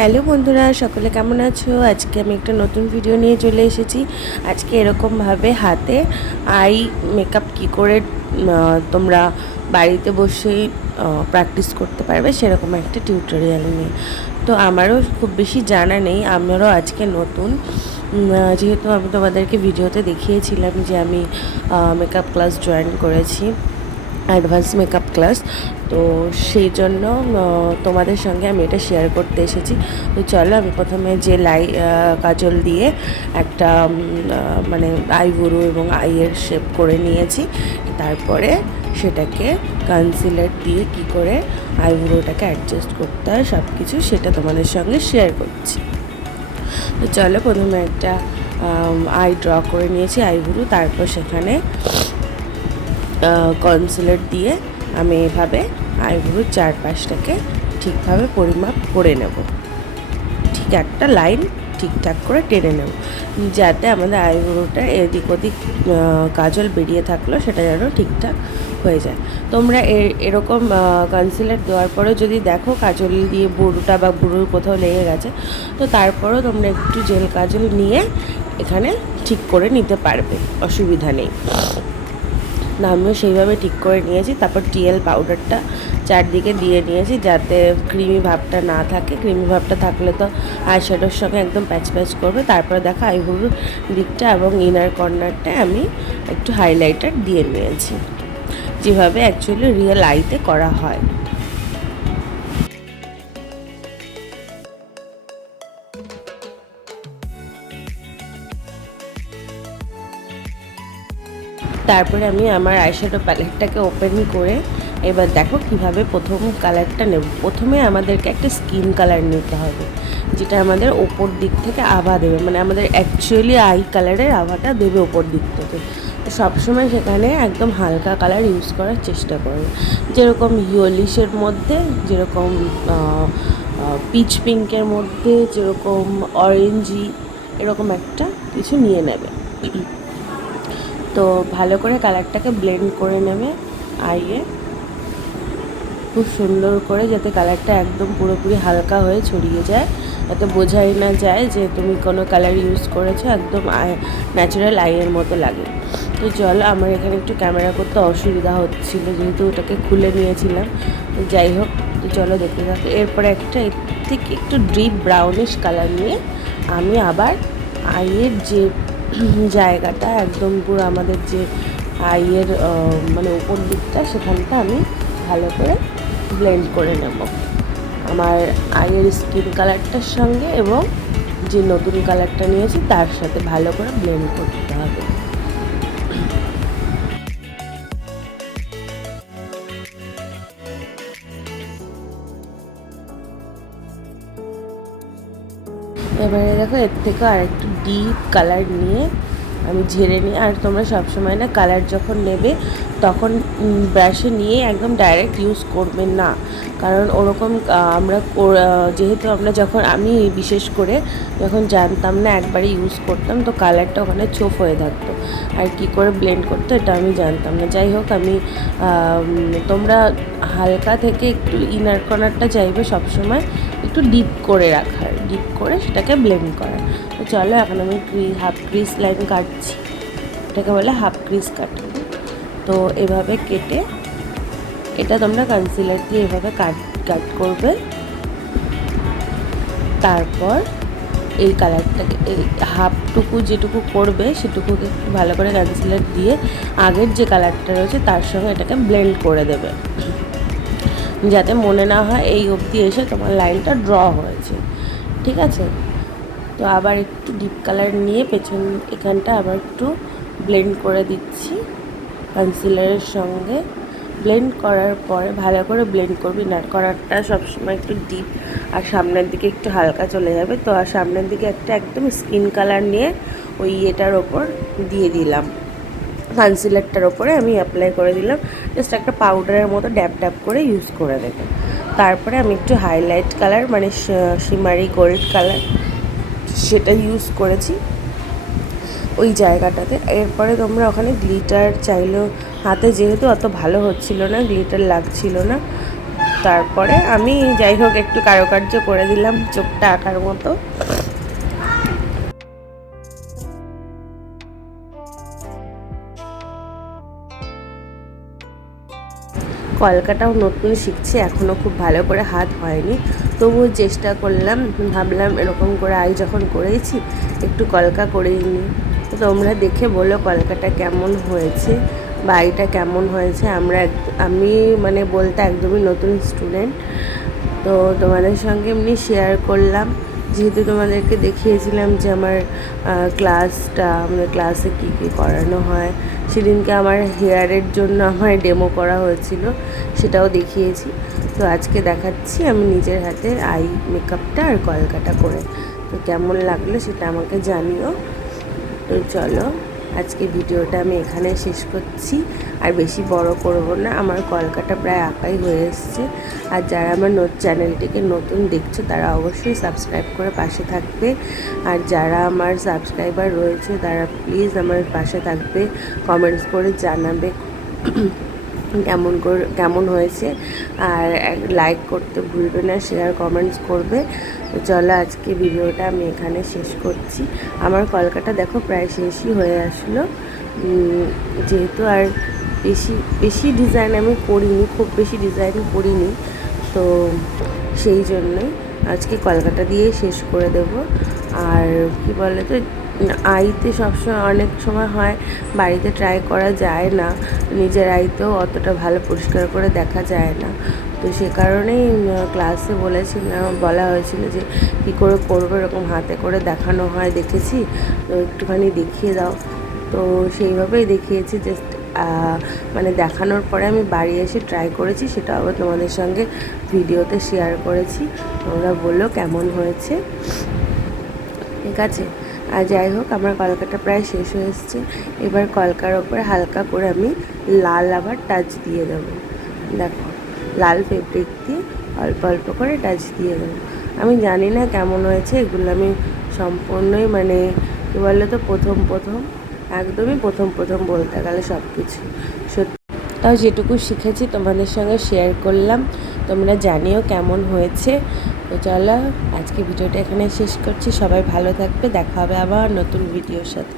Hello বন্ধুরা, সকলে কেমন আছো? আজকে আমি একটা নতুন ভিডিও নিয়ে চলে এসেছি। আজকে এরকমভাবে হাতে আই মেকআপ কী করে তোমরা বাড়িতে বসেই প্র্যাকটিস করতে পারবে সেরকম একটা টিউটোরিয়াল নিয়ে। তো আমারও খুব বেশি জানা নেই, আমারও আজকে নতুন, যেহেতু আমি তোমাদেরকে ভিডিওতে দেখিয়েছিলাম যে আমি মেকআপ ক্লাস জয়েন করেছি, অ্যাডভান্স মেকআপ ক্লাস। তো সেই জন্য তোমাদের সঙ্গে আমি এটা শেয়ার করতে এসেছি। তো চলো, আমি প্রথমে যে কাজল দিয়ে একটা মানে আইব্রো এবং আইয়ের শেপ করে নিয়েছি, তারপরে সেটাকে কনসিলার দিয়ে কি করে আইব্রোটাকে অ্যাডজাস্ট করতে হয় সব কিছু সেটা তোমাদের সঙ্গে শেয়ার করছি। তো চলো, প্রথমে একটা আই ড্র করে নিয়েছি আইব্রো, তারপর সেখানে কনসিলার দিয়ে আমি এভাবে আইব্রোর চারপাশটাকে ঠিকভাবে পরিমাপ করে নেব, ঠিক একটা লাইন ঠিকঠাক করে টেনে নেব, যাতে আমাদের আইব্রোটা এদিক ওদিক কাজল বেরিয়ে থাকলো সেটা যেন ঠিকঠাক হয়ে যায়। তোমরা এরকম কনসিলার দেওয়ার পরে যদি দেখো কাজল দিয়ে বুড়োটা বা বুড়োর কোথাও লেগে গেছে, তো তারপরেও তোমরা একটু জেল কাজল নিয়ে এখানে ঠিক করে নিতে পারবে, অসুবিধা নেই। না, আমিও সেইভাবে ঠিক করে নিয়েছি। তারপর টিএল পাউডারটা চারদিকে দিয়ে নিয়েছি যাতে ক্রিমি ভাবটা না থাকে। ক্রিমি ভাবটা থাকলে তো আইশ্যাডোর সঙ্গে একদম প্যাচ প্যাচ করবে। তারপরে দেখো আইব্রোর দিকটা এবং ইনার কর্নারটায় আমি একটু হাইলাইটার দিয়ে নিয়েছি, যেভাবে অ্যাকচুয়ালি রিয়েল আইতে করা হয়। তারপরে আমি আমার আইশ্যাডো প্যালেটটাকে ওপেন করে এবার দেখো কিভাবে প্রথম কালারটা নেব। প্রথমে আমাদেরকে একটা স্কিন কালার নিতে হবে, যেটা আমাদের ওপর দিক থেকে আভা দেবে, মানে আমাদের অ্যাকচুয়ালি আই কালারের আভাটা দেবে ওপর দিক থেকে। তো সবসময় সেখানে একদম হালকা কালার ইউজ করার চেষ্টা করবে, যেরকম ইয়েলিশের মধ্যে, যেরকম পিচ পিঙ্কের মধ্যে, যেরকম অরেঞ্জি, এরকম একটা কিছু নিয়ে নেবে। তো ভালো করে কালারটাকে ব্লেন্ড করে নেবে আইয়ে, খুব সুন্দর করে, যাতে কালারটা একদম পুরোপুরি হালকা হয়ে ছড়িয়ে যায়, যাতে বোঝাই না যায় যে তুমি কোনো কালার ইউজ করেছো, একদম ন্যাচারাল আইয়ের মতো লাগে। তো চলো, আমার এখানে একটু ক্যামেরা করতে অসুবিধা হচ্ছিল যেহেতু ওটাকে খুলে নিয়েছিলাম। তো যাই হোক, তো চলো দেখতে থাকো। এরপরে একটা এর থেকে একটু ডিপ ব্রাউনিশ কালার নিয়ে আমি আবার আইয়ের যে জায়গাটা একদম পুরো আমাদের যে আইয়ের মানে উপর দিকটা, সেখানটা আমি ভালো করে ব্লেন্ড করে নেব আমার আইয়ের স্কিন কালারটার সঙ্গে, এবং যে নতুন কালারটা নিয়েছি তার সাথে ভালো করে ব্লেন্ড করতে হবে। এবারে দেখো, এর থেকে আর একটু ডিপ কালার নিয়ে আমি ঝেড়ে নিই। আর তোমরা সবসময় না কালার যখন নেবে তখন ব্রাশে নিয়ে একদম ডাইরেক্ট ইউজ করবে না, কারণ ওরকম আমরা যেহেতু আমি বিশেষ করে যখন জানতাম না একবারে ইউজ করতাম, তো কালারটা ওখানে ছোপ হয়ে থাকতো, আর কি করে ব্লেন্ড করতো এটা আমি জানতাম না। যাই হোক, তোমরা হালকা থেকে একটু ইনার কর্নারটা চাইবে সবসময় একটু ডিপ করে রাখার, ডিপ করে সেটাকে ব্লেন্ড করার। তো চলো, এখন আমি হাফ ক্রিজ লাইন কাটছি, এটাকে বলে হাফ ক্রিজ কাটা। তো এভাবে কেটে এটা তোমরা কনসিলার দিয়ে এভাবে কাট করবে। তারপর এই কালারটাকে, এই হাফটুকু যেটুকু করবে সেটুকুকে একটু ভালো করে কনসিলার দিয়ে আগের যে কালারটা রয়েছে তার সঙ্গে এটাকে ব্লেন্ড করে দেবে, যাতে মনে না হয় এই অবধি এসে তোমার লাইনটা ড্র হয়েছে। ঠিক আছে? তো আবার একটু ডিপ কালার নিয়ে পেছন এখানটা আবার একটু ব্লেন্ড করে দিচ্ছি কনসিলারের সঙ্গে। ব্লেন্ড করার পরে ভালো করে ব্লেন্ড করবি, নাট করারটা সবসময় একটু ডিপ আর সামনের দিকে একটু হালকা চলে যাবে। তো আর সামনের দিকে একটা একদম স্কিন কালার নিয়ে ওই এটার ওপর দিয়ে দিলাম, কনসিলারটার ওপরে আমি অ্যাপ্লাই করে দিলাম, জাস্ট একটা পাউডারের মতো ড্যাব ড্যাব করে ইউজ করে দেবো। তারপরে আমি একটু হাইলাইট কালার, মানে শিমারি গোল্ড কালার, সেটা ইউজ করেছি ওই জায়গাটাতে। এরপরে তোমরা ওখানে গ্লিটার চাইলেও, হাতে যেহেতু অত ভালো হচ্ছিল না, গ্লিটার লাগছিল না, তারপরে আমি যাই হোক একটু কারুকার্য করে দিলাম চোখটা আঁকার মতো। কলকাটাও নতুন শিখছি, এখনও খুব ভালো করে হাত হয়নি, তবুও চেষ্টা করলাম। ভাবলাম এরকম করে আই যখন করেছি একটু কলকা করেই নিই। তো তোমরা দেখে বলো কলকাটা কেমন হয়েছে বা আইটা কেমন হয়েছে। আমি মানে বলতে একদমই নতুন স্টুডেন্ট, তো তোমাদের সঙ্গে এমনি শেয়ার করলাম। যেহেতু তোমাদেরকে দেখিয়েছিলাম যে আমাদের ক্লাসে কী কী করানো হয়, সেদিনকে আমার হেয়ারের জন্য আমার ডেমো করা হয়েছিল, সেটাও দেখিয়েছি। তো আজকে দেখাচ্ছি আমি নিজের হাতে আই মেকআপটা আর কলকাটা করে। তো কেমন লাগলো সেটা আমাকে জানিও। তো চলো আজকে ভিডিওটা আমি এখানে শেষ করছি, আর বেশি বড় করব না। আমার কলকাটা প্রায় আঁকাই হয়ে এসছে। আর যারা আমার চ্যানেলটিকে নতুন দেখছো তারা অবশ্যই সাবস্ক্রাইব করে পাশে থাকবে, আর যারা আমার সাবস্ক্রাইবার রয়েছে তারা প্লিজ আমার পাশে থাকবে, কমেন্টস করে জানাবে কেমন হয়েছে, আর লাইক করতে ভুলবে না, শেয়ার কমেন্টস করবে। তো চলো আজকে ভিডিওটা আমি এখানে শেষ করছি। আমার কলকাটা দেখো প্রায় শেষই হয়ে আসলো, যেহেতু আর বেশি ডিজাইন আমি করিনি, খুব বেশি ডিজাইন করিনি, তো সেই জন্যই আজকে কলকাটা দিয়ে শেষ করে দেব। আর কি বলে তো, আইতে সবসময় অনেক সময় হয় বাড়িতে ট্রাই করা যায় না, নিজের আইতেও অতটা ভালো পরিষ্কার করে দেখা যায় না। তো সে কারণেই ক্লাসে বলা হয়েছিল যে কী করে করবো, এরকম হাতে করে দেখানো হয় দেখেছি, তো একটুখানি দেখিয়ে দাও। তো সেইভাবেই দেখিয়েছি, জাস্ট মানে দেখানোর পরে আমি বাড়ি এসে ট্রাই করেছি, সেটা আবার তোমাদের সঙ্গে ভিডিওতে শেয়ার করেছি। তোমরা বললো কেমন হয়েছে, ঠিক আছে। আর যাই হোক আমার কলকাটা প্রায় শেষ হয়ে এসছে। এবার কলকার ওপরে হালকা করে আমি লাল আবার টাচ দিয়ে দেবো। দেখো লাল ফেব্রিক দিয়ে অল্প অল্প করে টাচ দিয়ে দেবো। আমি জানি না কেমন হয়েছে, এগুলো আমি সম্পূর্ণই মানে কী বললো তো একদমই প্রথম বলতে গেলে সব কিছু সত্যি। তাও যেটুকু শিখেছি তোমাদের সঙ্গে শেয়ার করলাম, তোমরা জানিও কেমন হয়েছে। তো চলো আজকে ভিডিওটা এখানে শেষ করছি। সবাই ভালো থাকবে, দেখা হবে আবার নতুন ভিডিওর সাথে।